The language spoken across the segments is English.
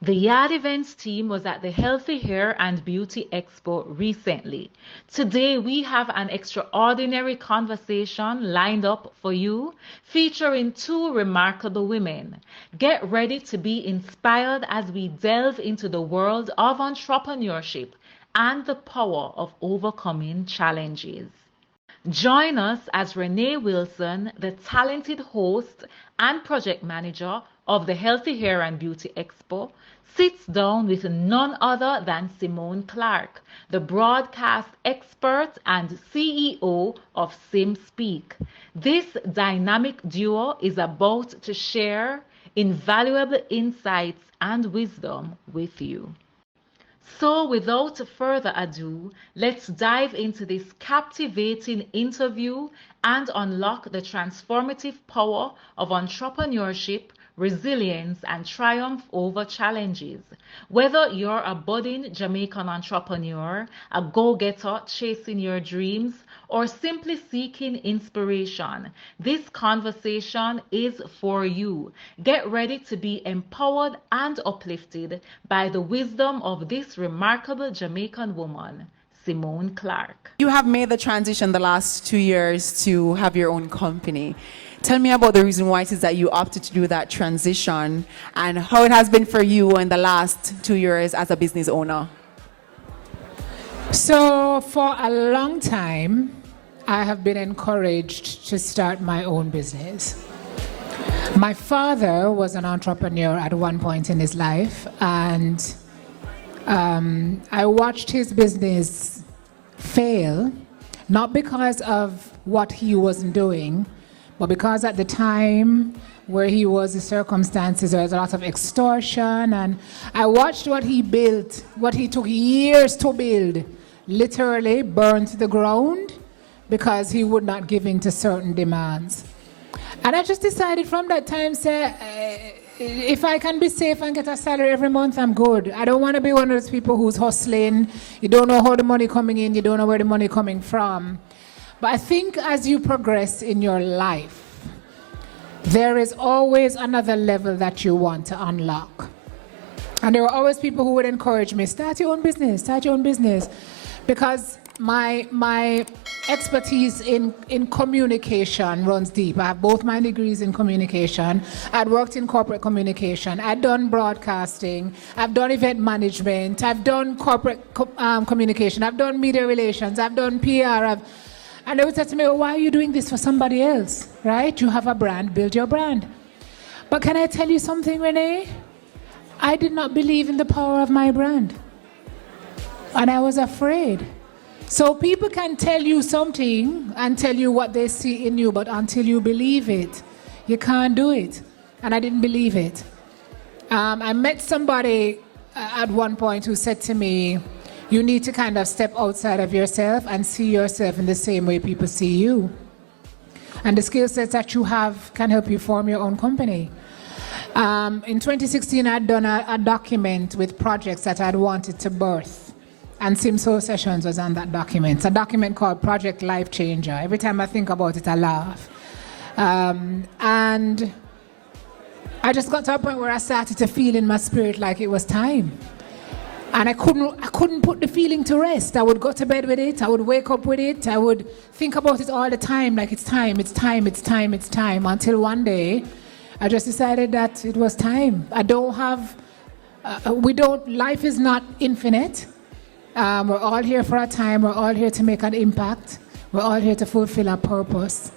The Yaad Events team was at the Healthy Hair and Beauty Expo recently. Today we have an extraordinary conversation lined up for you featuring two remarkable women. Get ready to be inspired as we delve into the world of entrepreneurship and the power of overcoming challenges. Join us as Renae Wilson, the talented host and project manager of the Healthy Hair and Beauty Expo, sits down with none other than Simone Clarke, the broadcast expert and CEO of Simspeak. This dynamic duo is about to share invaluable insights and wisdom with you. So, without further ado, let's dive into this captivating interview and unlock the transformative power of entrepreneurship, resilience, and triumph over challenges. Whether you're a budding Jamaican entrepreneur, a go-getter chasing your dreams, or simply seeking inspiration, this conversation is for you. Get ready to be empowered and uplifted by the wisdom of this remarkable Jamaican woman, Simone Clarke. You have made the transition the last 2 years to have your own company. Tell me about the reason why it is that you opted to do that transition and how it has been for you in the last 2 years as a business owner. So for a long time, I have been encouraged to start my own business. My father was an entrepreneur at one point in his life, and I watched his business fail, not because of what he wasn't doing, but because at the time where he was, the circumstances, there was a lot of extortion, and I watched what he built, what he took years to build, literally burned to the ground because he would not give in to certain demands. And I just decided from that time, say, if I can be safe and get a salary every month, I'm good. I don't want to be one of those people who's hustling. You don't know how the money coming in, you don't know where the money coming from. But I think as you progress in your life, there is always another level that you want to unlock. And there were always people who would encourage me, start your own business, start your own business. Because my expertise in communication runs deep. I have both my degrees in communication. I'd worked in corporate communication. I'd done broadcasting. I've done event management. I've done corporate communication. I've done media relations. I've done PR. And they would say to me, well, why are you doing this for somebody else, right? You have a brand, build your brand. But can I tell you something, Renae? I did not believe in the power of my brand. And I was afraid. So people can tell you something and tell you what they see in you, but until you believe it, you can't do it. And I didn't believe it. I met somebody at one point who said to me, you need to kind of step outside of yourself and see yourself in the same way people see you. And the skill sets that you have can help you form your own company. In 2016, I'd done a document with projects that I'd wanted to birth. And Simso Sessions was on that document. It's a document called Project Life Changer. Every time I think about it, I laugh. And I just got to a point where I started to feel in my spirit like it was time. And I couldn't put the feeling to rest. I would go to bed with it. I would wake up with it. I would think about it all the time, like it's time, it's time, it's time, it's time. Until one day, I just decided that it was time. I don't have, life is not infinite. We're all here for a time. We're all here to make an impact. We're all here to fulfill a purpose.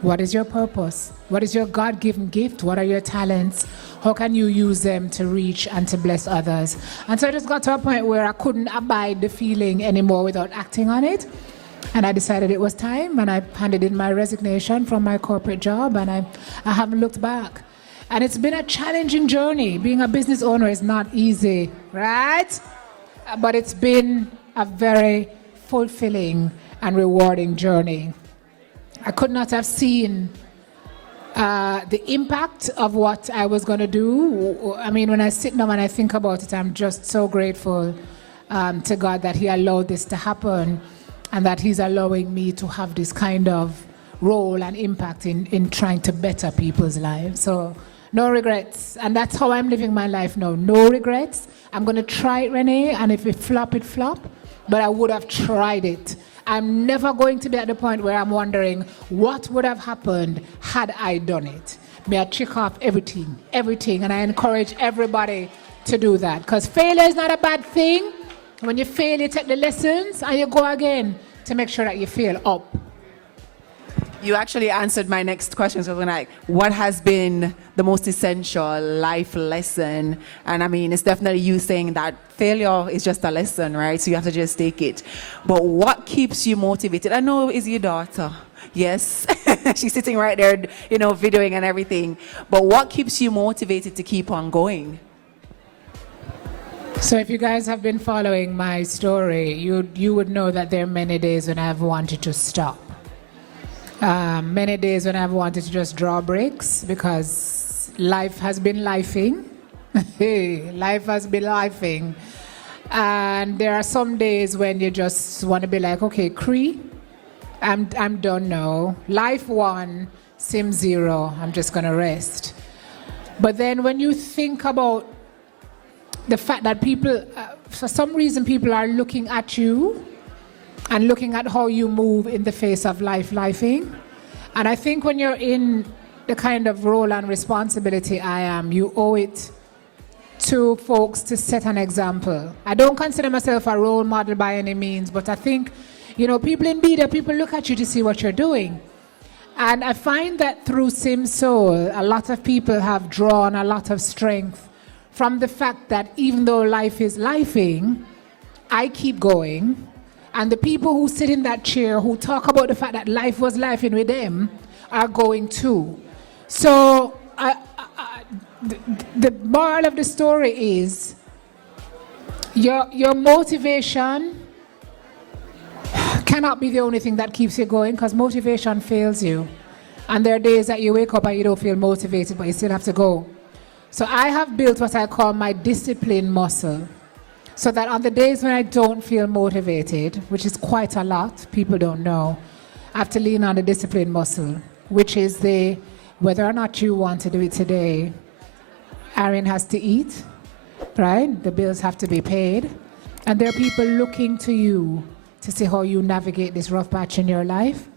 What is your purpose? What is your God-given gift? What are your talents? How can you use them to reach and to bless others? And so I just got to a point where I couldn't abide the feeling anymore without acting on it. And I decided it was time, and I handed in my resignation from my corporate job, and I haven't looked back. And it's been a challenging journey. Being a business owner is not easy, right? But it's been a very fulfilling and rewarding journey. I could not have seen the impact of what I was going to do. I mean, when I sit down and I think about it, I'm just so grateful to God that He allowed this to happen and that He's allowing me to have this kind of role and impact in trying to better people's lives. So No regrets. And that's how I'm living my life now. No regrets. I'm going to try it, Renae, and if it flop, it flop. But I would have tried it. I'm never going to be at the point where I'm wondering what would have happened had I done it. May I check off everything, and I encourage everybody to do that. Because failure is not a bad thing. When you fail, you take the lessons and you go again to make sure that you fail up. You actually answered my next question. So I was like, what has been the most essential life lesson? And I mean, it's definitely you saying that failure is just a lesson, right? So you have to just take it. But what keeps you motivated? I know it's your daughter. Yes, she's sitting right there, you know, videoing and everything. But what keeps you motivated to keep on going? So if you guys have been following my story, you would know that there are many days when I've wanted to stop. Many days when I've wanted to just draw breaks because life has been lifing. Life has been lifing. And there are some days when you just want to be like, okay, Cree, I'm done now. Life 1, Sim 0, I'm just going to rest. But then when you think about the fact that people, for some reason, people are looking at you and looking at how you move in the face of lifing. And I think when you're in the kind of role and responsibility I am, you owe it to folks to set an example. I don't consider myself a role model by any means, but I think, you know, people in media, people look at you to see what you're doing. And I find that through Sim Soul, a lot of people have drawn a lot of strength from the fact that even though life is lifing, I keep going. And the people who sit in that chair who talk about the fact that life was lifing with them are going too. So the moral of the story is your motivation cannot be the only thing that keeps you going, because motivation fails you. And there are days that you wake up and you don't feel motivated, but you still have to go. So I have built what I call my discipline muscle, so that on the days when I don't feel motivated, which is quite a lot, people don't know, I have to lean on the discipline muscle, which is whether or not you want to do it today, Aaron has to eat, right? The bills have to be paid. And there are people looking to you to see how you navigate this rough patch in your life.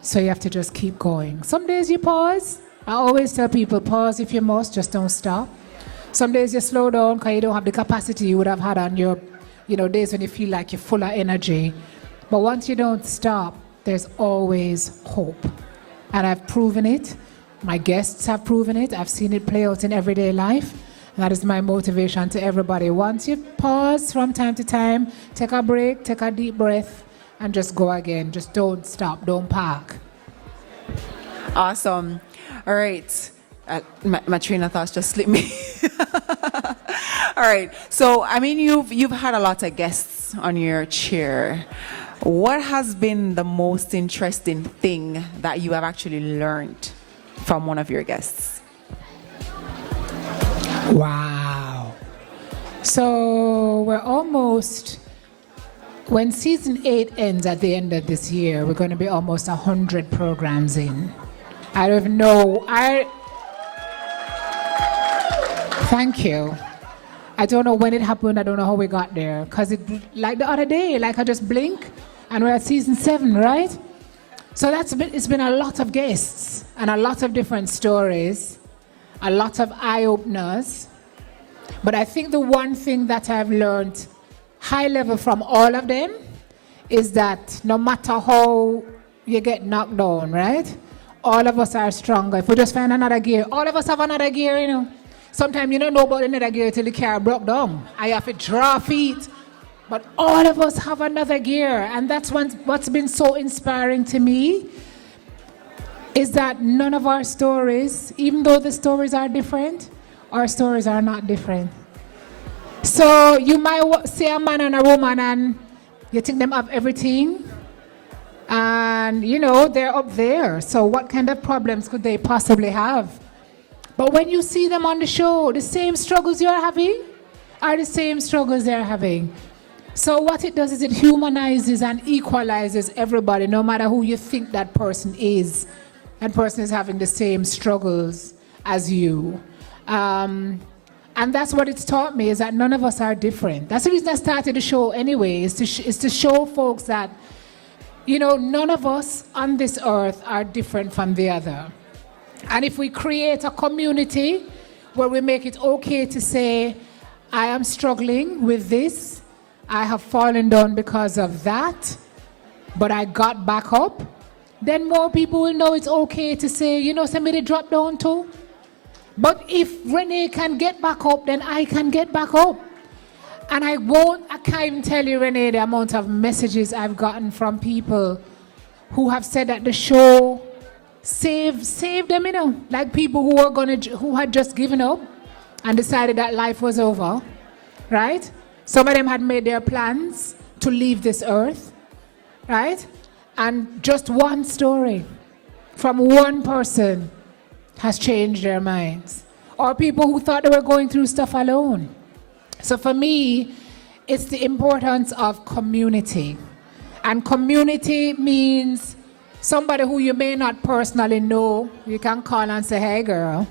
So you have to just keep going. Some days you pause. I always tell people, pause if you must, just don't stop. Some days you slow down because you don't have the capacity you would have had on your, days when you feel like you're full of energy. But once you don't stop, there's always hope. And I've proven it. My guests have proven it. I've seen it play out in everyday life. That is my motivation to everybody. Once you pause from time to time, take a break, take a deep breath, and just go again. Just don't stop, don't park. Awesome. All right. My train of thoughts just slipped me. All right. So, I mean, you've had a lot of guests on your chair. What has been the most interesting thing that you have actually learned from one of your guests? Wow. So we're almost, when season 8 ends at the end of this year, we're going to be almost 100 programs in. I don't even know. Thank you. I don't know when it happened. I don't know how we got there. Because like the other day, like I just blink and we're at season 7, right? So it's been a lot of guests and a lot of different stories, a lot of eye-openers. But I think the one thing that I've learned high level from all of them is that no matter how you get knocked down, right? All of us are stronger. If we just find another gear, all of us have another gear, Sometimes you don't know about another gear till the car broke down. I have to draw feet. But all of us have another gear. And that's what's been so inspiring to me, is that none of our stories, even though the stories are different, our stories are not different. So you might see a man and a woman and you think them have everything. And, they're up there. So what kind of problems could they possibly have? But when you see them on the show, the same struggles you're having are the same struggles they're having. So what it does is it humanizes and equalizes everybody, no matter who you think that person is. That person is having the same struggles as you. And that's what it's taught me, is that none of us are different. That's the reason I started the show anyway, is to show folks that, none of us on this earth are different from the other. And if we create a community where we make it okay to say, I am struggling with this, I have fallen down because of that, but I got back up, then more people will know it's okay to say, somebody dropped down too. But if Renae can get back up, then I can get back up. And I can't even tell you, Renae, the amount of messages I've gotten from people who have said that the show saved them, like people who had just given up and decided that life was over, right? Some of them had made their plans to leave this earth, right? And just one story from one person has changed their minds. Or people who thought they were going through stuff alone. So for me, it's the importance of community. And community means somebody who you may not personally know, you can call and say, hey girl,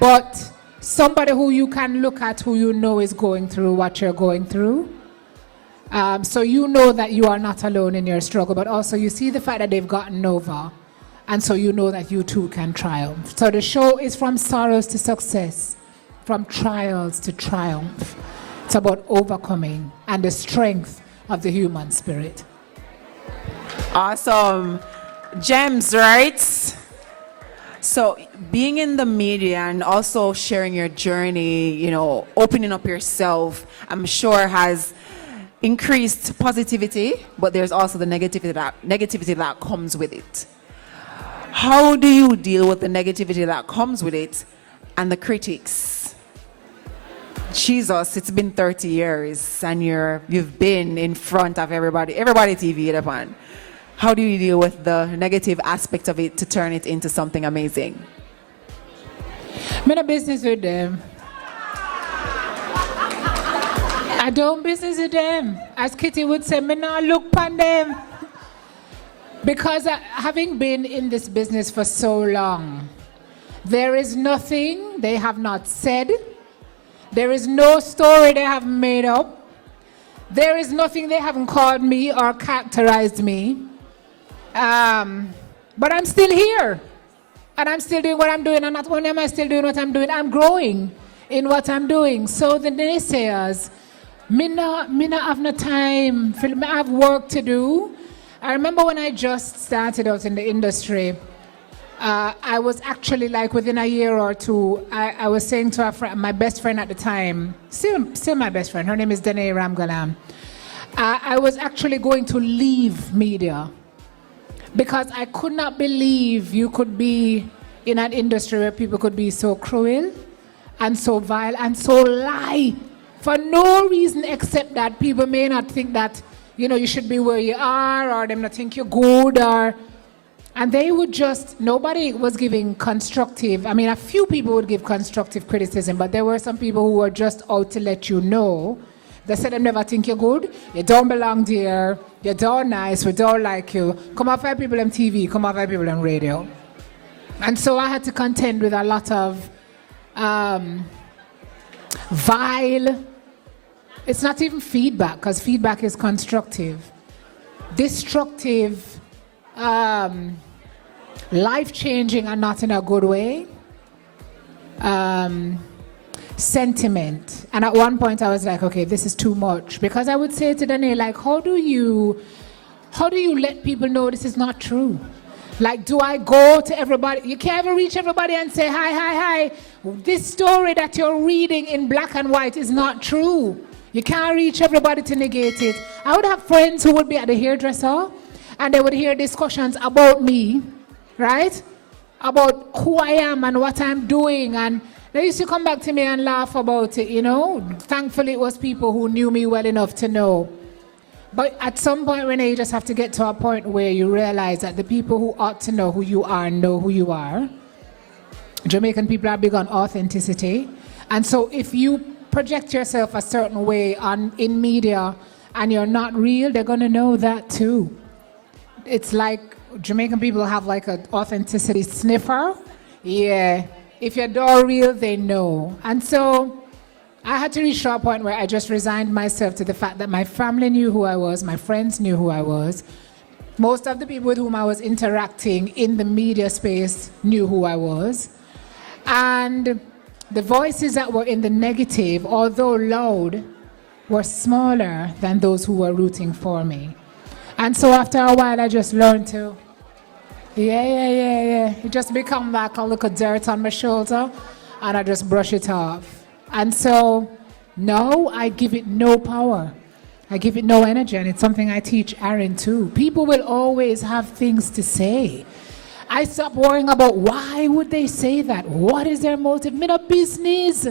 but somebody who you can look at, who you know is going through what you're going through. So you know that you are not alone in your struggle, but also you see the fact that they've gotten over. And so you know that you too can triumph. So the show is from sorrows to success, from trials to triumph. It's about overcoming and the strength of the human spirit. Awesome. Gems, right? So being in the media and also sharing your journey, opening up yourself, I'm sure has increased positivity, but there's also the negativity that comes with it. How do you deal with the negativity that comes with it and the critics? Jesus, it's been 30 years and you've been in front of everybody TV upon. How do you deal with the negative aspect of it to turn it into something amazing? I'm in a business with them. I don't business with them. As Kitty would say, me not look upon them. Because having been in this business for so long, there is nothing they have not said. There is no story they have made up. There is nothing they haven't called me or characterized me. But I'm still here. And I'm still doing what I'm doing. And not only am I still doing what I'm doing, I'm growing in what I'm doing. So the naysayers, me not have no time. I have work to do. I remember when I just started out in the industry, I was actually like within a year or two, I was saying to a friend, my best friend at the time, still my best friend, her name is Renae Ramgalam. I was actually going to leave media because I could not believe you could be in an industry where people could be so cruel and so vile and so lie for no reason except that people may not think that you should be where you are, or them not think you're good, and they would just, nobody was giving constructive, a few people would give constructive criticism, but there were some people who were just out to let you know. They said they never think you're good, you don't belong there, you don't nice, we don't like you. Come off by people on TV, come off by people on radio. And so I had to contend with a lot of vile, it's not even feedback, because feedback is constructive. Destructive, life-changing and not in a good way. Sentiment. And at one point I was like, okay, this is too much. Because I would say to Renae, like, how do you let people know this is not true? Like, do I go to everybody? You can't ever reach everybody and say, hi. This story that you're reading in black and white is not true. You can't reach everybody to negate it. I would have friends who would be at the hairdresser and they would hear discussions about me, right? About who I am and what I'm doing. And they used to come back to me and laugh about it, Thankfully, it was people who knew me well enough to know. But at some point, Renae, you just have to get to a point where you realize that the people who ought to know who you are know who you are. Jamaican people are big on authenticity. And so if you project yourself a certain way in media and you're not real, they're going to know that too. It's like Jamaican people have like an authenticity sniffer. Yeah. if you're door real, they know. And so I had to reach a point where I just resigned myself to the fact that my family knew who I was, my friends knew who I was. Most of the people with whom I was interacting in the media space knew who I was. And the voices that were in the negative, although loud, were smaller than those who were rooting for me. And so after a while, I just learned to, it just become like a little dirt on my shoulder, and I just brush it off. And so now I give it no power. I give it no energy, and it's something I teach Aaron too. People will always have things to say. I stop worrying about why would they say that? What is their motive? Me no business.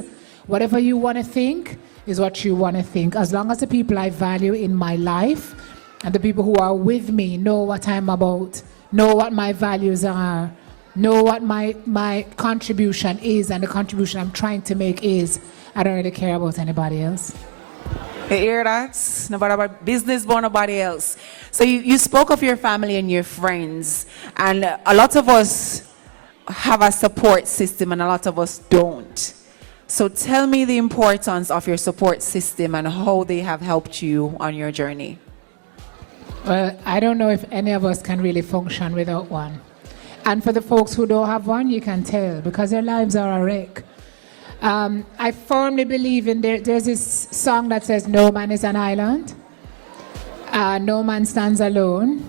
Whatever you want to think is what you want to think. As long as the people I value in my life and the people who are with me know what I'm about, know what my values are, know what my contribution is and the contribution I'm trying to make is, I don't really care about anybody else. You hear that? Nobody about business, but nobody else. So you spoke of your family and your friends, and a lot of us have a support system and a lot of us don't. So tell me the importance of your support system and how they have helped you on your journey. Well, I don't know if any of us can really function without one. And for the folks who don't have one, you can tell because their lives are a wreck. I firmly believe in there's this song that says, no man is an island, no man stands alone,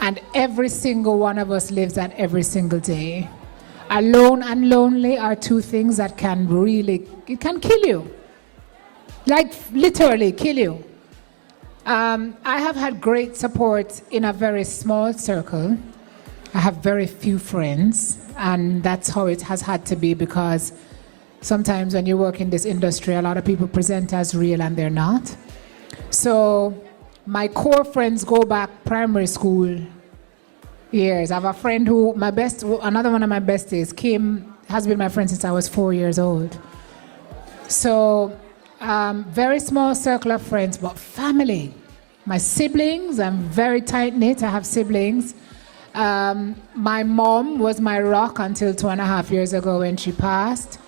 and every single one of us lives that every single day. Alone and lonely are two things that can it can kill you. Like literally kill you. I have had great support in a very small circle. I have very few friends, and that's how it has had to be because sometimes when you work in this industry, a lot of people present as real and they're not. So my core friends go back primary school years. I have a friend who, another one of my besties, Kim, has been my friend since I was 4 years old. So very small circle of friends, but family. My siblings, I'm very tight-knit. I have siblings. My mom was my rock until 2.5 years ago when she passed.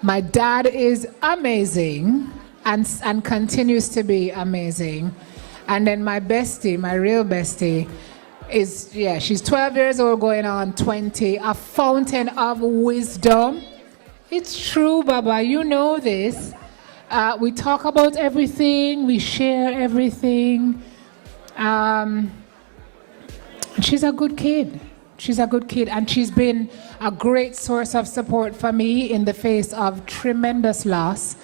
My dad is amazing and continues to be amazing. And then my bestie, my real bestie, she's 12 years old going on 20, a fountain of wisdom. It's true, Baba, you know this. We talk about everything, we share everything. She's a good kid. She's a good kid, and she's been a great source of support for me in the face of tremendous loss.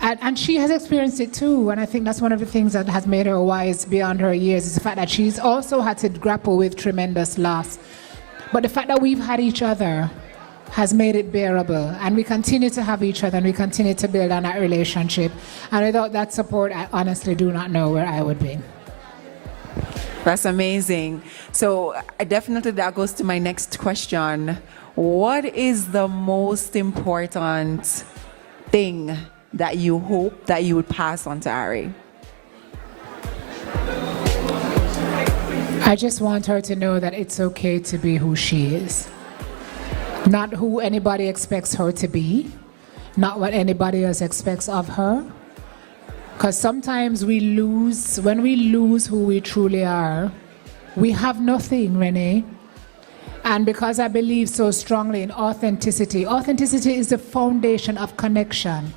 And she has experienced it too, and I think that's one of the things that has made her wise beyond her years, is the fact that she's also had to grapple with tremendous loss. But the fact that we've had each other has made it bearable, and we continue to have each other, and we continue to build on that relationship. And without that support, I honestly do not know where I would be. That's amazing. So definitely that goes to my next question. What is the most important thing that you hope that you would pass on to Ari? I just want her to know that it's okay to be who she is. Not who anybody expects her to be, not what anybody else expects of her. Because sometimes when we lose who we truly are, we have nothing, Renae. And because I believe so strongly in authenticity is the foundation of connection.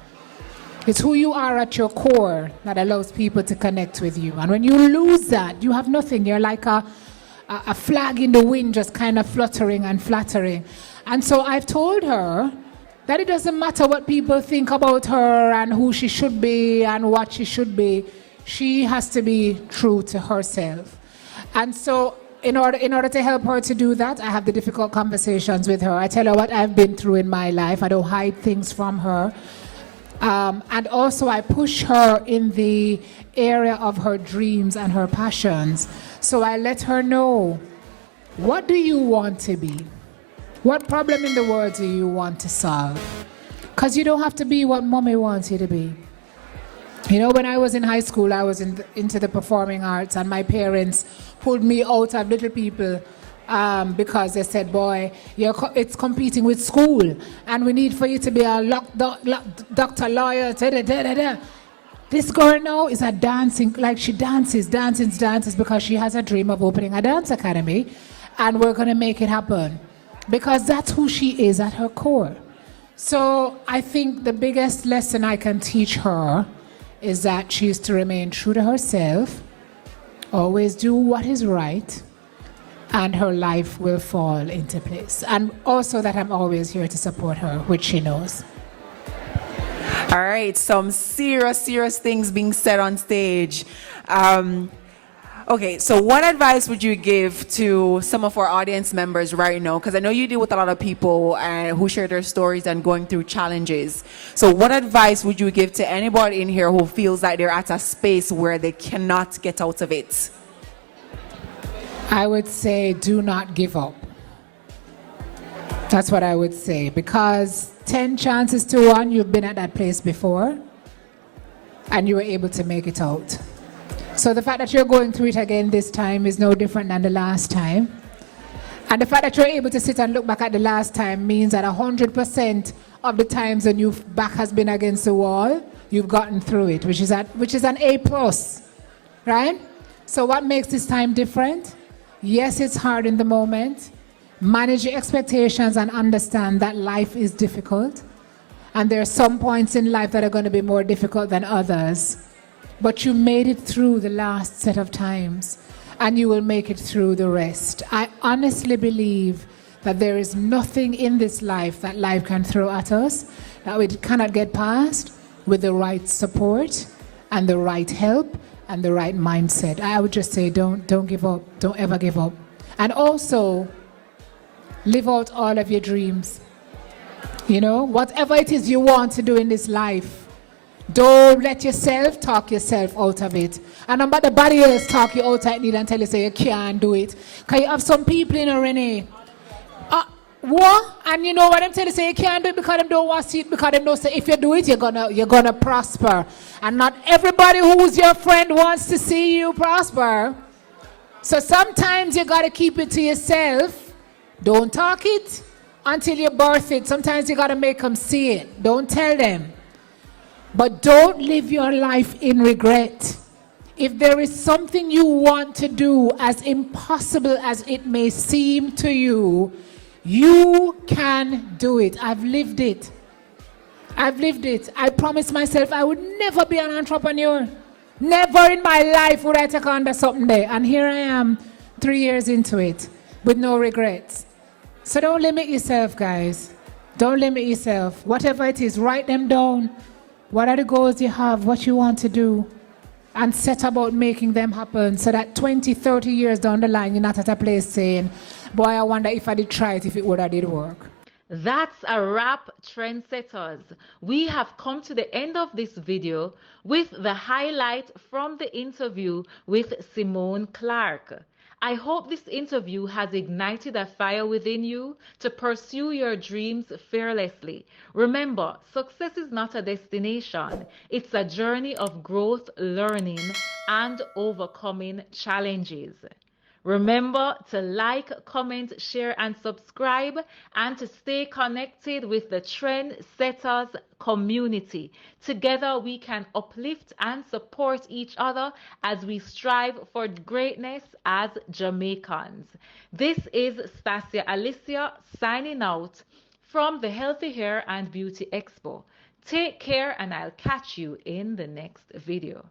It's who you are at your core that allows people to connect with you. And when you lose that, you have nothing. You're like a flag in the wind, just kind of fluttering and flattering. And so I've told her that it doesn't matter what people think about her and who she should be and what she should be. She has to be true to herself. And so in order to help her to do that, I have the difficult conversations with her. I tell her what I've been through in my life. I don't hide things from her. And also I push her in the area of her dreams and her passions. So I let her know, what do you want to be? What problem in the world do you want to solve? Because you don't have to be what mommy wants you to be. You know, when I was in high school, I was into the performing arts, and my parents pulled me out of Little People because they said, boy, it's competing with school, and we need for you to be a doctor, lawyer, da-da-da-da-da. This girl now is a dancing, like she dances because she has a dream of opening a dance academy, and we're going to make it happen because that's who she is at her core. So I think the biggest lesson I can teach her is that she is to remain true to herself, always do what is right, and her life will fall into place. And also that I'm always here to support her, which she knows. All right, some serious things being said on stage. Okay, so what advice would you give to some of our audience members right now? Because I know you deal with a lot of people who share their stories and going through challenges. So what advice would you give to anybody in here who feels like they're at a space where they cannot get out of it? I would say do not give up. That's what I would say, because 10 chances to 1, you've been at that place before and you were able to make it out. So the fact that you're going through it again this time is no different than the last time. And the fact that you're able to sit and look back at the last time means that 100% of the times when your back has been against the wall, you've gotten through it, which is an A+, right? So what makes this time different? Yes, it's hard in the moment. Manage your expectations and understand that life is difficult. And there are some points in life that are going to be more difficult than others. But you made it through the last set of times, and you will make it through the rest. I honestly believe that there is nothing in this life that life can throw at us that we cannot get past with the right support and the right help and the right mindset. I would just say don't give up. Don't ever give up. And also, live out all of your dreams. You know, whatever it is you want to do in this life, don't let yourself talk yourself out of it. And don't let the body else talk you out of it and tell you say you can't do it. Because you have some people in a Renae. What? And you know what I'm telling you, say you can't do it because they don't want to see it, because they know say if you do it, you're gonna prosper. And not everybody who's your friend wants to see you prosper. So sometimes you gotta keep it to yourself. Don't talk it until you birth it. Sometimes you gotta make them see it. Don't tell them. But don't live your life in regret. If there is something you want to do, as impossible as it may seem to you, you can do it. I've lived it. I promised myself I would never be an entrepreneur. Never in my life would I take on something there. And here I am, 3 years into it, with no regrets. So don't limit yourself, guys. Don't limit yourself. Whatever it is, write them down. What are the goals you have, what you want to do, and set about making them happen so that 20, 30 years down the line, you're not at a place saying, boy, I wonder if I did try it, if it would have did work. That's a wrap, trendsetters. We have come to the end of this video with the highlight from the interview with Simone Clarke. I hope this interview has ignited a fire within you to pursue your dreams fearlessly. Remember, success is not a destination. It's a journey of growth, learning, and overcoming challenges. Remember to like, comment, share, and subscribe, and to stay connected with the Trendsetters community. Together, we can uplift and support each other as we strive for greatness as Jamaicans. This is Stasia Alicia signing out from the Healthy Hair and Beauty Expo. Take care, and I'll catch you in the next video.